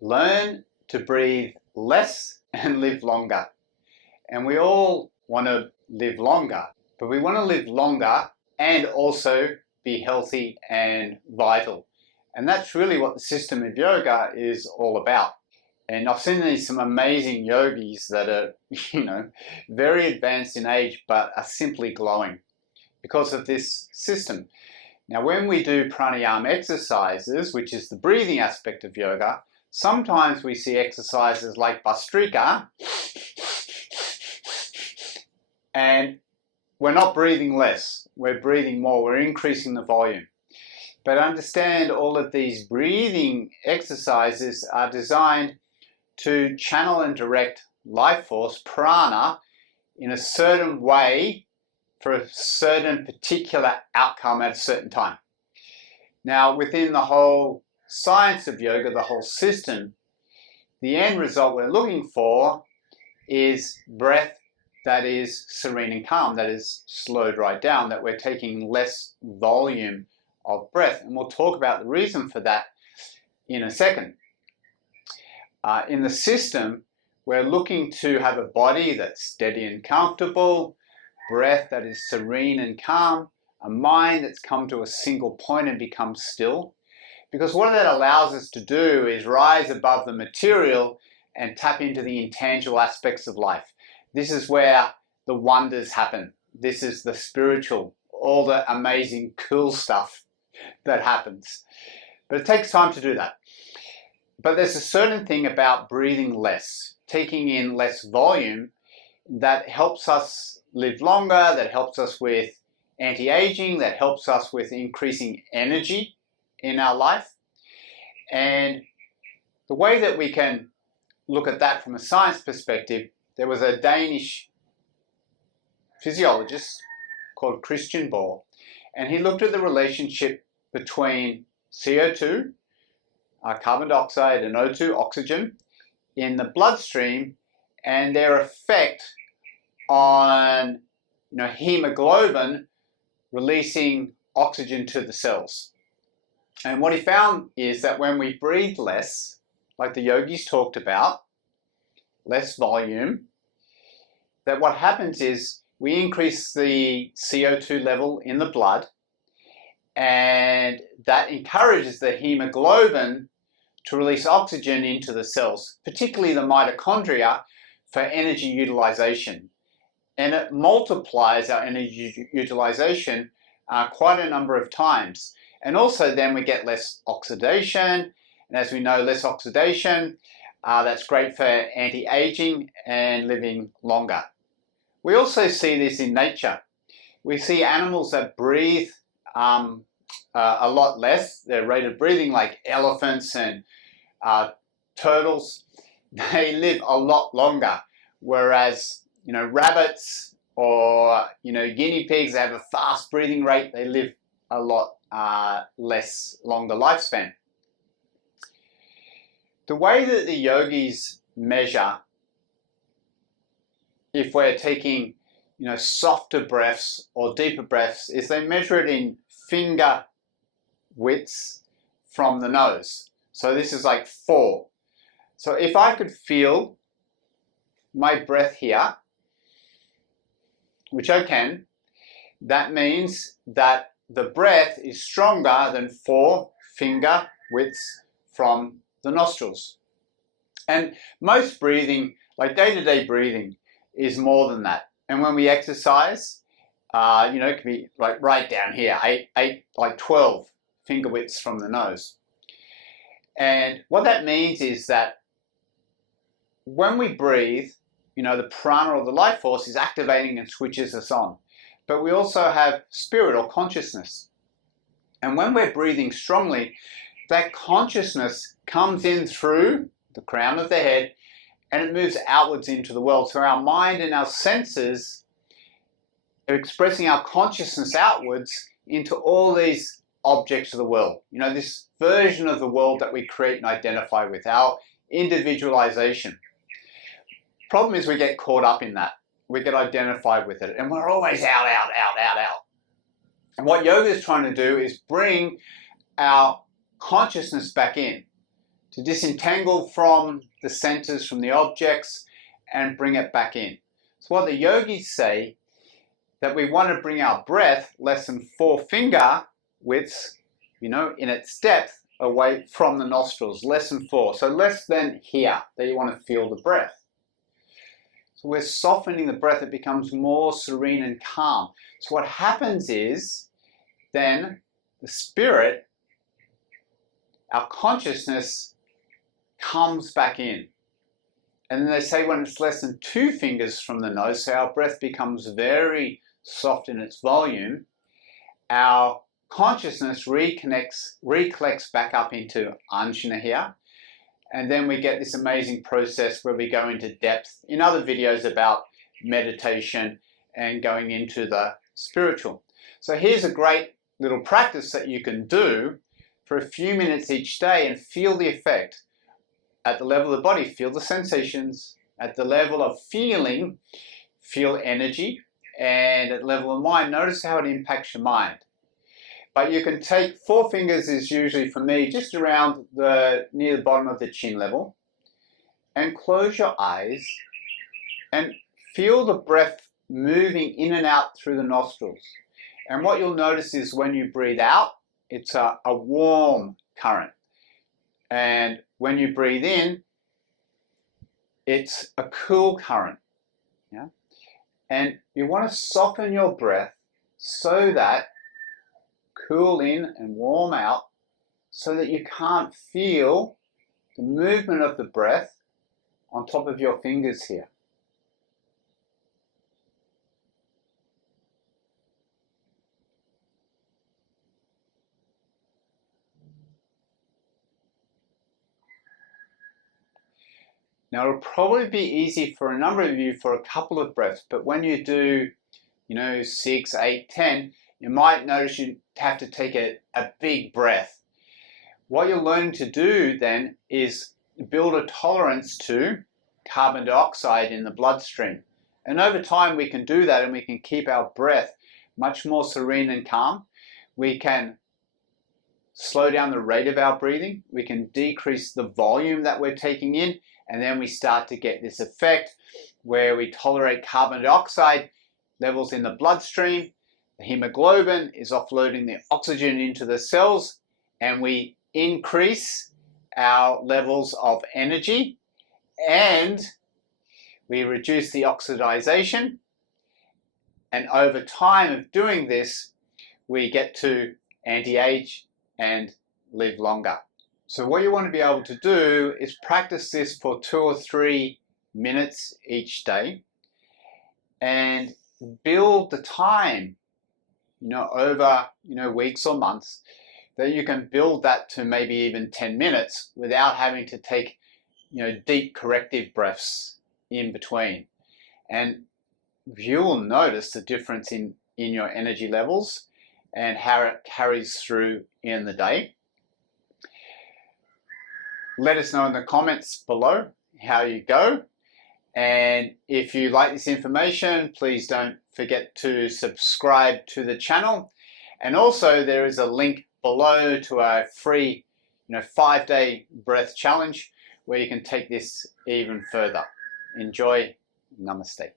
learn to breathe less and live longer. And we all want to live longer, but we want to live longer and also be healthy and vital. And that's really what the system of yoga is all about. And I've seen some amazing yogis that are, very advanced in age, but are simply glowing because of this system. Now, when we do pranayama exercises, which is the breathing aspect of yoga, sometimes we see exercises like Bhastrika, and we're not breathing less, we're breathing more, we're increasing the volume. But understand all of these breathing exercises are designed to channel and direct life force, prana, in a certain way for a certain particular outcome at a certain time. Now, within the whole science of yoga, the whole system, the end result we're looking for is breath that is serene and calm, that is slowed right down, that we're taking less volume of breath. And we'll talk about the reason for that in a second. In the system, we're looking to have a body that's steady and comfortable, breath that is serene and calm, a mind that's come to a single point and become still. Because what that allows us to do is rise above the material and tap into the intangible aspects of life. This is where the wonders happen. This is the spiritual, all the amazing, cool stuff that happens. But it takes time to do that. But there's a certain thing about breathing less, taking in less volume, that helps us live longer, that helps us with anti-aging, that helps us with increasing energy in our life. And the way that we can look at that from a science perspective, there was a Danish physiologist called Christian Ball, and he looked at the relationship between CO2, carbon dioxide, and O2, oxygen, in the bloodstream and their effect on hemoglobin releasing oxygen to the cells. And what he found is that when we breathe less, like the yogis talked about, less volume, that what happens is we increase the CO2 level in the blood, and that encourages the hemoglobin to release oxygen into the cells, particularly the mitochondria, for energy utilization. And it multiplies our energy utilization quite a number of times. And also then we get less oxidation. And as we know, less oxidation, that's great for anti-aging and living longer. We also see this in nature. We see animals that breathe a lot less. Their rate of breathing, like elephants and turtles, they live a lot longer. Whereas, rabbits or, guinea pigs, they have a fast breathing rate. They live a lot longer lifespan. The way that the yogis measure if we're taking, softer breaths or deeper breaths is they measure it in finger widths from the nose. So this is like 4. So if I could feel my breath here, which I can, that means that the breath is stronger than 4 finger widths from the nostrils. And most breathing, like day-to-day breathing, is more than that. And when we exercise, it can be like right down here, 12 finger widths from the nose. And what that means is that when we breathe, the prana or the life force is activating and switches us on. But we also have spirit or consciousness. And when we're breathing strongly, that consciousness comes in through the crown of the head and it moves outwards into the world. So our mind and our senses are expressing our consciousness outwards into all these objects of the world. This version of the world that we create and identify with, our individualization. Problem is we get caught up in that. We get identified with it and we're always out. And what yoga is trying to do is bring our consciousness back in, to disentangle from the centers, from the objects, and bring it back in. So what the yogis say, that we want to bring our breath less than 4 finger widths, in its depth, away from the nostrils, less than 4. So less than here, that you want to feel the breath. So we're softening the breath, it becomes more serene and calm. So what happens is, then the spirit, our consciousness, comes back in. And then they say when it's less than 2 fingers from the nose, so our breath becomes very soft in its volume, our consciousness recollects back up into Anjana here, and then we get this amazing process where we go into depth in other videos about meditation and going into the spiritual. So here's a great little practice that you can do for a few minutes each day and feel the effect. At the level of the body, feel the sensations. At the level of feeling, feel energy. And at the level of mind, notice how it impacts your mind. But you can take 4 fingers is usually for me just around near the bottom of the chin level, and close your eyes and feel the breath moving in and out through the nostrils. And what you'll notice is when you breathe out, it's a warm current. And when you breathe in, it's a cool current. Yeah? And you want to soften your breath so that cool in and warm out, so that you can't feel the movement of the breath on top of your fingers here. Now it'll probably be easy for a number of you for a couple of breaths, but when you do, 6, 8, 10, you might notice you have to take a big breath. What you're learning to do then is build a tolerance to carbon dioxide in the bloodstream. And over time we can do that, and we can keep our breath much more serene and calm. We can slow down the rate of our breathing. We can decrease the volume that we're taking in, and then we start to get this effect where we tolerate carbon dioxide levels in the bloodstream. The hemoglobin is offloading the oxygen into the cells, and we increase our levels of energy, and we reduce the oxidization. And over time of doing this, we get to anti-age and live longer. So what you want to be able to do is practice this for 2 or 3 minutes each day, and build the time, over, weeks or months, that you can build that to maybe even 10 minutes without having to take, deep corrective breaths in between. And you will notice the difference in your energy levels and how it carries through in the day. Let us know in the comments below how you go. And if you like this information, please don't forget to subscribe to the channel. And also there is a link below to a free 5-day breath challenge where you can take this even further. Enjoy. Namaste.